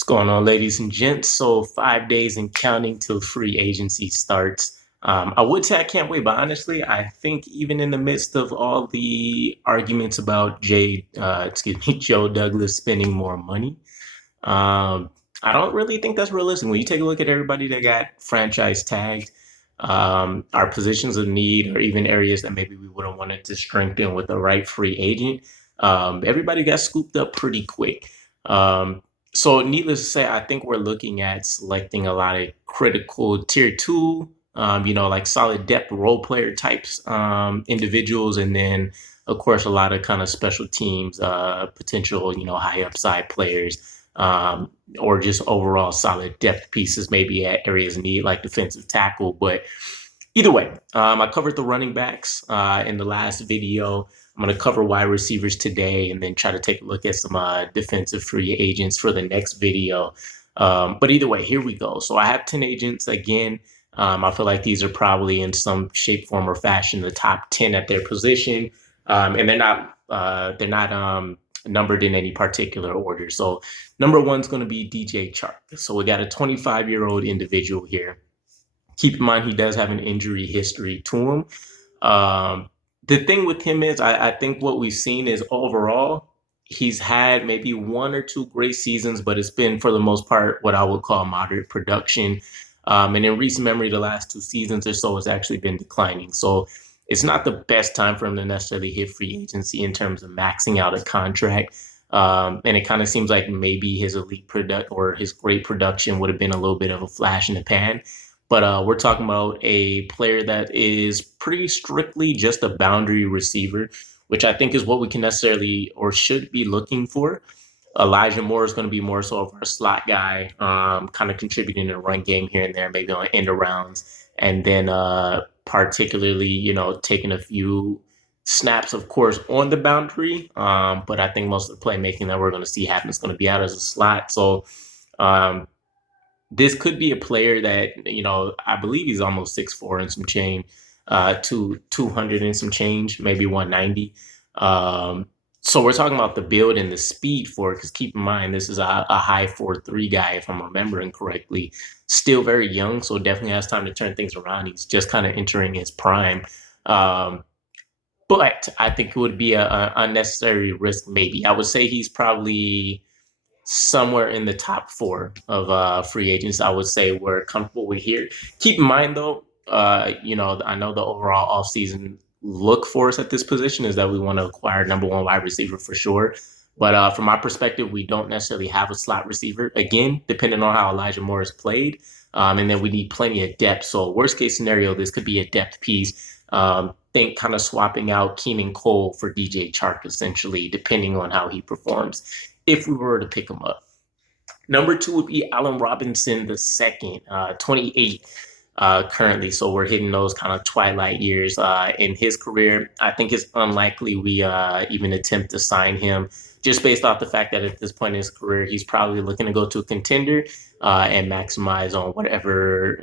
What's going on, ladies and gents? So 5 days and counting till free agency starts. I would say I can't wait, but honestly, I think even in the midst of all the arguments about Joe Douglas spending more money, um, I don't really think that's realistic. When you take a look at everybody that got franchise tagged, our positions of need, or even areas that maybe we would have wanted to strengthen with the right free agent, everybody got scooped up pretty quick. Um, so, needless to say, I think we're looking at selecting a lot of critical tier two, like solid depth role player types individuals, and then of course a lot of kind of special teams, potential, high upside players, or just overall solid depth pieces, maybe at areas of need like defensive tackle. But either way, I covered the running backs in the last video. I'm going to cover wide receivers today and then try to take a look at some defensive free agents for the next video. But either way, here we go. So I have 10 agents again. I feel like these are probably in some shape, form, or fashion the top 10 at their position, and they're not numbered in any particular order. So number one is going to be DJ Chark. So we got a 25-year-old individual here. Keep in mind he does have an injury history to him. The thing with him is I think what we've seen is overall he's had maybe one or two great seasons, but it's been for the most part what I would call moderate production. And in recent memory, the last two seasons or so has actually been declining. So it's not the best time for him to necessarily hit free agency in terms of maxing out a contract. And it kind of seems like maybe his elite product or his great production would have been a little bit of a flash in the pan. But we're talking about a player that is pretty strictly just a boundary receiver, which I think is what we can necessarily or should be looking for. Elijah Moore is going to be more so of our slot guy, kind of contributing to the run game here and there, maybe on end arounds, and then particularly, taking a few snaps, of course, on the boundary. But I think most of the playmaking that we're going to see happen is going to be out as a slot. So this could be a player that, I believe he's almost 6'4" and some change, to 200 and some change, maybe 190. So we're talking about the build and the speed for it, because keep in mind, this is a high 4'3" guy, if I'm remembering correctly. Still very young, so definitely has time to turn things around. He's just kind of entering his prime. But I think it would be an unnecessary risk, maybe. I would say he's probably somewhere in the top four of free agents. I would say we're comfortable with here. Keep in mind, though, I know the overall offseason look for us at this position is that we want to acquire number one wide receiver for sure. But from my perspective, we don't necessarily have a slot receiver. Again, depending on how Elijah Moore has played. And then we need plenty of depth. So worst case scenario, this could be a depth piece. Think kind of swapping out Keenan Cole for DJ Chark, essentially, depending on how he performs, if we were to pick him up. Number two would be Allen Robinson the second, 28 currently. So we're hitting those kind of twilight years in his career. I think it's unlikely we even attempt to sign him, just based off the fact that at this point in his career, he's probably looking to go to a contender and maximize on whatever,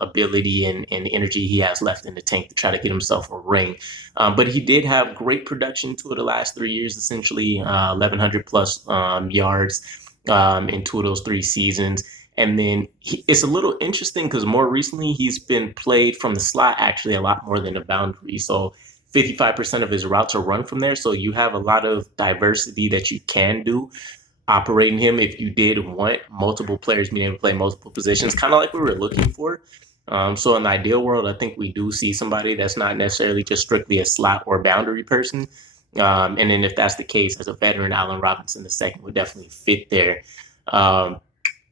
ability and energy he has left in the tank to try to get himself a ring. But he did have great production to the last 3 years, essentially 1,100 plus yards in two of those 3 seasons. And then it's a little interesting because more recently he's been played from the slot actually a lot more than the boundary. So 55% of his routes are run from there. So you have a lot of diversity that you can do operating him if you did want multiple players being able to play multiple positions, kind of like we were looking for. So in the ideal world, I think we do see somebody that's not necessarily just strictly a slot or boundary person. And then if that's the case, as a veteran, Allen Robinson II would definitely fit there.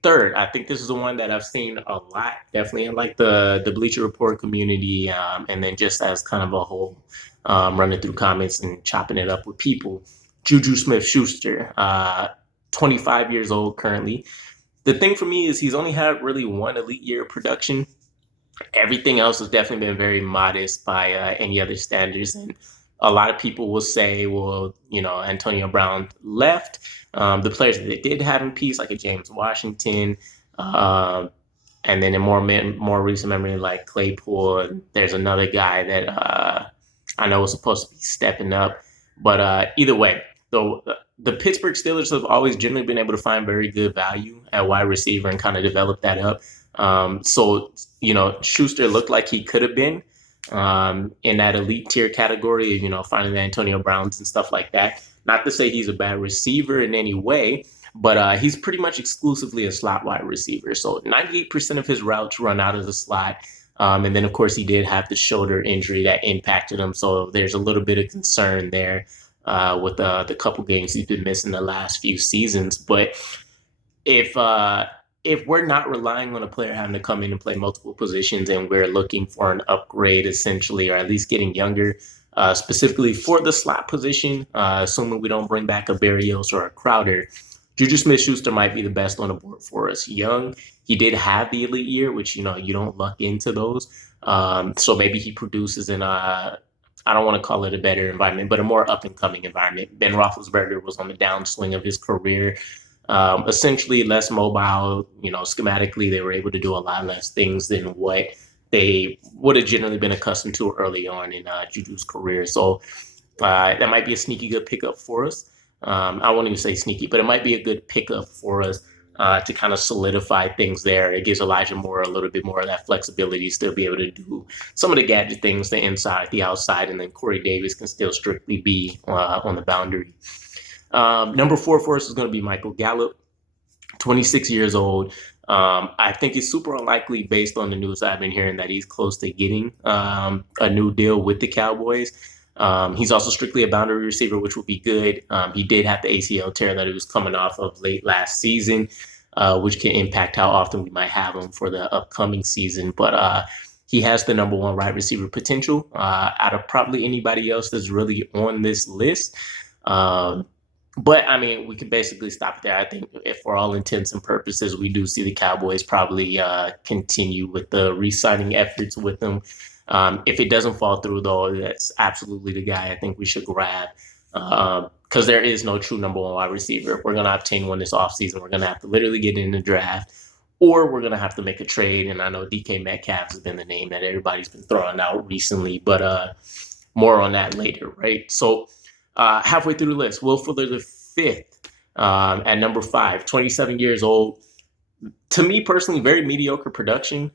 Third, I think this is the one that I've seen a lot, definitely in like the Bleacher Report community, and then just as kind of a whole, running through comments and chopping it up with people. Juju Smith-Schuster, 25 years old currently. The thing for me is he's only had really one elite year of production. Everything else has definitely been very modest by any other standards. And a lot of people will say, well, Antonio Brown left. The players that they did have in peace, like a James Washington, and then in more recent memory, like Claypool, there's another guy that I know was supposed to be stepping up. But either way, So the Pittsburgh Steelers have always generally been able to find very good value at wide receiver and kind of develop that up. Schuster looked like he could have been in that elite tier category, finding the Antonio Browns and stuff like that. Not to say he's a bad receiver in any way, but he's pretty much exclusively a slot wide receiver. So 98% of his routes run out of the slot. And then, of course, he did have the shoulder injury that impacted him. So there's a little bit of concern there with the couple games he's been missing the last few seasons. But if we're not relying on a player having to come in and play multiple positions and we're looking for an upgrade essentially, or at least getting younger, specifically for the slot position, assuming we don't bring back a Berrios or a Crowder, Juju Smith-Schuster might be the best on the board for us. Young, he did have the elite year, which, you don't luck into those. So maybe he produces in a, I don't want to call it a better environment, but a more up-and-coming environment. Ben Roethlisberger was on the downswing of his career. Essentially less mobile, schematically, they were able to do a lot less things than what they would have generally been accustomed to early on in Juju's career. So that might be a sneaky good pickup for us. I won't even say sneaky, but it might be a good pickup for us to kind of solidify things there. It gives Elijah Moore a little bit more of that flexibility, still be able to do some of the gadget things, the inside, the outside, and then Corey Davis can still strictly be on the boundary. Number 4 for us is going to be Michael Gallup, 26 years old. I think it's super unlikely based on the news I've been hearing that he's close to getting a new deal with the Cowboys. He's also strictly a boundary receiver, which would be good. He did have the ACL tear that he was coming off of late last season, which can impact how often we might have him for the upcoming season. But he has the number 1 wide receiver potential out of probably anybody else that's really on this list. But, I mean, we could basically stop there. I think if for all intents and purposes, we do see the Cowboys probably continue with the re-signing efforts with them. If it doesn't fall through, though, that's absolutely the guy I think we should grab because there is no true number 1 wide receiver. If we're going to obtain one this offseason, we're going to have to literally get in the draft or we're going to have to make a trade. And I know DK Metcalf has been the name that everybody's been throwing out recently, but more on that later, right? So halfway through the list, Will Fuller the 5th at number 5, 27 years old. To me personally, very mediocre production.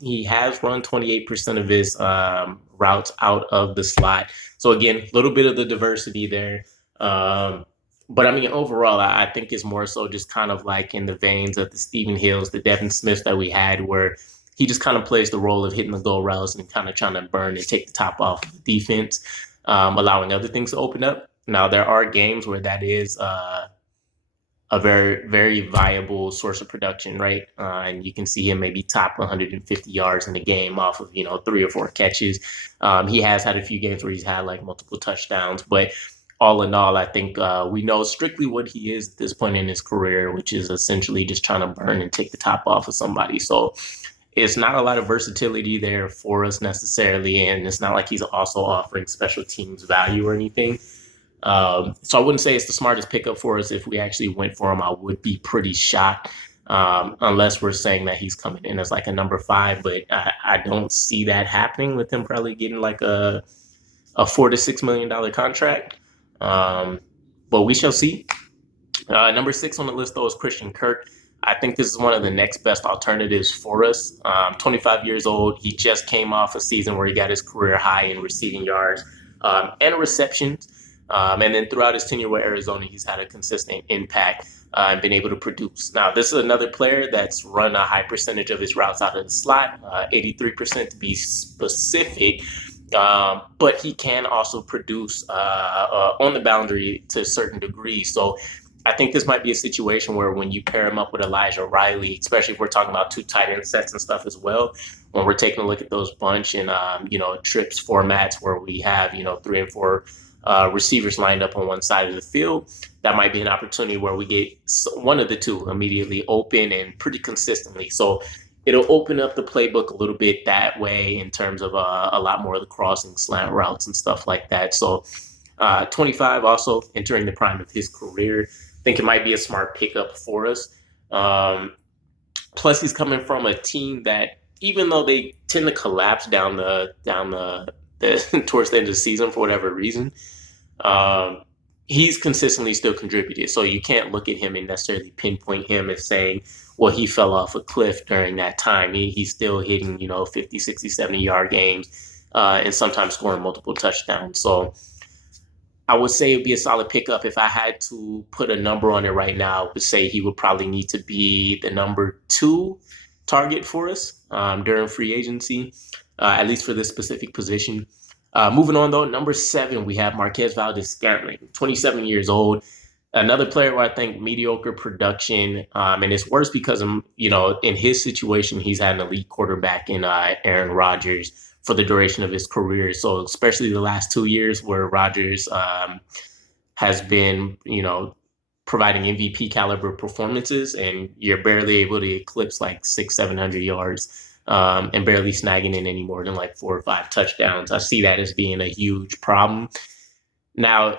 He has run 28% of his routes out of the slot. So again, a little bit of the diversity there. But I mean, overall, I think it's more so just kind of like in the veins of the Stephen Hills, the Devin Smiths that we had, where he just kind of plays the role of hitting the goal routes and kind of trying to burn and take the top off of the defense, allowing other things to open up. Now, there are games where that is a very, very viable source of production, right? And you can see him maybe top 150 yards in a game off of, 3 or 4 catches. He has had a few games where he's had like multiple touchdowns, but all in all, I think we know strictly what he is at this point in his career, which is essentially just trying to burn and take the top off of somebody. So it's not a lot of versatility there for us necessarily, and it's not like he's also offering special teams value or anything. So I wouldn't say it's the smartest pickup for us. If we actually went for him, I would be pretty shocked, unless we're saying that he's coming in as like a number 5. But I don't see that happening with him probably getting like a $4 to $6 million contract. But we shall see. Number 6 on the list, though, is Christian Kirk. I think this is one of the next best alternatives for us. 25 years old. He just came off a season where he got his career high in receiving yards and receptions. And then throughout his tenure with Arizona, he's had a consistent impact and been able to produce. Now, this is another player that's run a high percentage of his routes out of the slot, 83% to be specific. But he can also produce on the boundary to a certain degree. So I think this might be a situation where when you pair him up with Elijah Riley, especially if we're talking about 2 tight end sets and stuff as well, when we're taking a look at those bunch and, trips formats where we have, 3 and 4 receivers lined up on one side of the field, that might be an opportunity where we get one of the 2 immediately open and pretty consistently. So it'll open up the playbook a little bit that way in terms of a lot more of the crossing slant routes and stuff like that. So 25 also entering the prime of his career. I think it might be a smart pickup for us. Plus he's coming from a team that, even though they tend to collapse down the towards the end of the season for whatever reason, he's consistently still contributed. So you can't look at him and necessarily pinpoint him as saying, well, he fell off a cliff during that time. He's still hitting, 50, 60, 70-yard games and sometimes scoring multiple touchdowns. So I would say it'd be a solid pickup. If I had to put a number on it right now, I would say he would probably need to be the number 2 target for us during free agency, at least for this specific position. Moving on, though, number 7, we have Marquez Valdes-Scantling, 27 years old. Another player where I think mediocre production, and it's worse because, in his situation, he's had an elite quarterback in Aaron Rodgers for the duration of his career. So especially the last 2 years where Rodgers has been, providing MVP caliber performances, and you're barely able to eclipse like 600-700 yards and barely snagging in any more than like 4 or 5 touchdowns. I see that as being a huge problem. Now,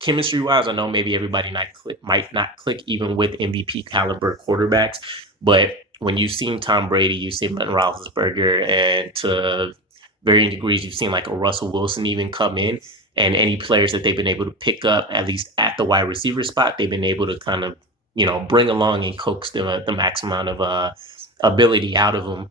chemistry-wise, I know maybe everybody might not click even with MVP caliber quarterbacks, but when you've seen Tom Brady, you've seen Ben Roethlisberger, and to varying degrees, you've seen like a Russell Wilson even come in, and any players that they've been able to pick up, at least at the wide receiver spot, they've been able to kind of, bring along and coax the max amount of ability out of them.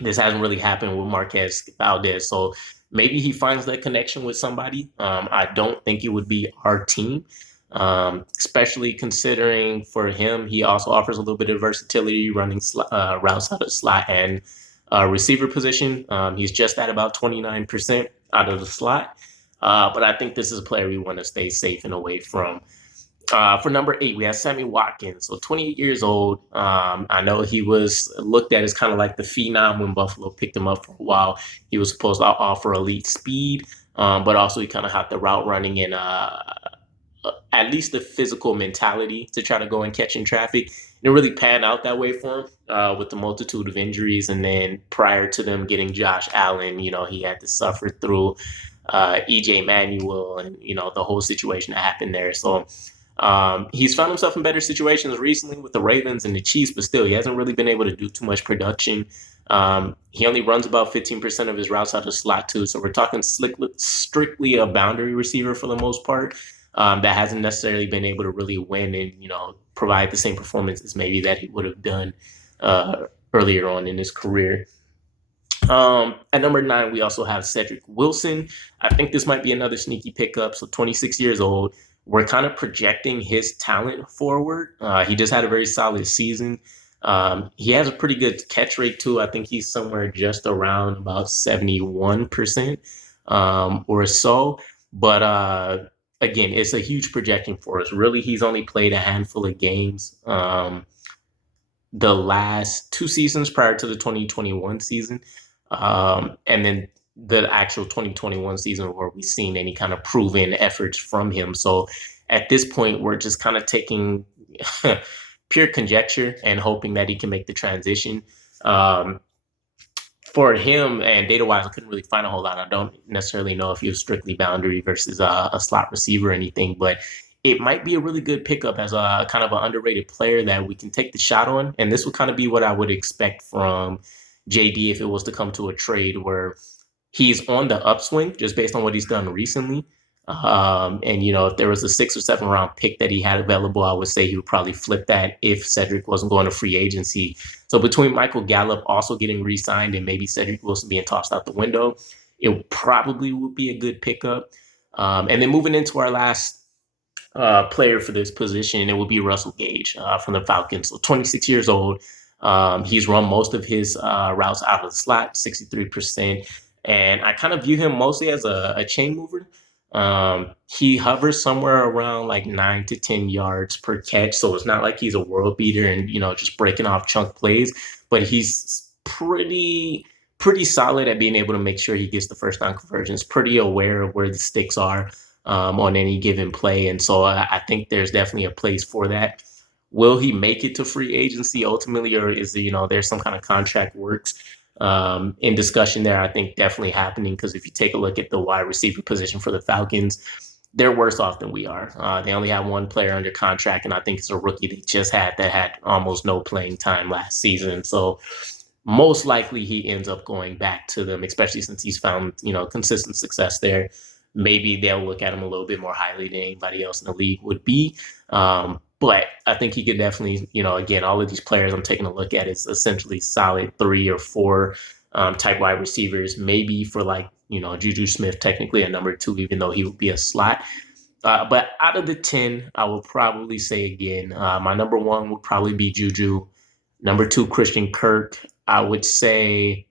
This hasn't really happened with Marquez Valdez. So maybe he finds that connection with somebody. I don't think it would be our team, especially considering for him, he also offers a little bit of versatility running routes out of the slot and receiver position. He's just at about 29% out of the slot. But I think this is a player we want to stay safe and away from. For number 8, we have Sammy Watkins, so 28 years old. I know he was looked at as kind of like the phenom when Buffalo picked him up for a while. He was supposed to offer elite speed, but also he kind of had the route running and at least the physical mentality to try to go and catch in traffic. It really panned out that way for him with the multitude of injuries. And then prior to them getting Josh Allen, he had to suffer through EJ Manuel and, the whole situation that happened there. So he's found himself in better situations recently with the Ravens and the Chiefs, but still, he hasn't really been able to do too much production. He only runs about 15% of his routes out of slot too. So we're talking strictly a boundary receiver for the most part that hasn't necessarily been able to really win and, provide the same performances maybe that he would have done earlier on in his career. At number 9, we also have Cedric Wilson. I think this might be another sneaky pickup. So 26 years old. We're kind of projecting his talent forward. He just had a very solid season. He has a pretty good catch rate too. I think he's somewhere just around about 71% or so. But again, it's a huge projection for us. Really, he's only played a handful of games the last 2 seasons prior to the 2021 season. And then the actual 2021 season where we've seen any kind of proven efforts from him. So at this point, we're just kind of taking pure conjecture and hoping that he can make the transition. For him, and data-wise, I couldn't really find a whole lot. I don't necessarily know if he was strictly boundary versus a slot receiver or anything, but it might be a really good pickup as a kind of an underrated player that we can take the shot on. And this would kind of be what I would expect from JD if it was to come to a trade where he's on the upswing just based on what he's done recently. And, if there was a 6 or 7 round pick that he had available, I would say he would probably flip that if Cedric wasn't going to free agency. So between Michael Gallup also getting re-signed and maybe Cedric Wilson being tossed out the window, it probably would be a good pickup. And then moving into our last player for this position, it would be Russell Gage from the Falcons. So 26 years old. He's run most of his routes out of the slot, 63%. And I kind of view him mostly as a chain mover. He hovers somewhere around like 9 to 10 yards per catch. So it's not like he's a world beater and, just breaking off chunk plays, but he's pretty solid at being able to make sure he gets the first down conversions, pretty aware of where the sticks are on any given play. And so I think there's definitely a place for that. Will he make it to free agency ultimately, or is there's some kind of contract works in discussion there? I think definitely happening, because if you take a look at the wide receiver position for the Falcons, they're worse off than we are. They only have 1 player under contract, and I think it's a rookie they just had that had almost no playing time last season. So most likely he ends up going back to them, especially since he's found consistent success there. maybe they'll look at him a little bit more highly than anybody else in the league would be. But I think he could definitely, again, all of these players I'm taking a look at is essentially solid 3 or 4 type wide receivers, maybe for Juju Smith, technically a number 2, even though he would be a slot. But out of the 10, I will probably say again, my number 1 would probably be Juju. Number 2, Christian Kirk. I would say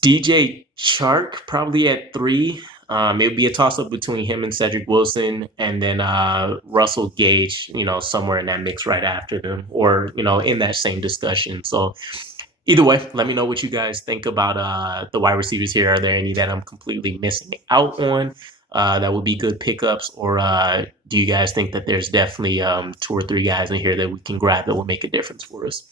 DJ Chark probably at 3. It would be a toss-up between him and Cedric Wilson, and then Russell Gage, somewhere in that mix right after them, or, in that same discussion. So either way, let me know what you guys think about the wide receivers here. Are there any that I'm completely missing out on that would be good pickups, or do you guys think that there's definitely 2 or 3 guys in here that we can grab that will make a difference for us?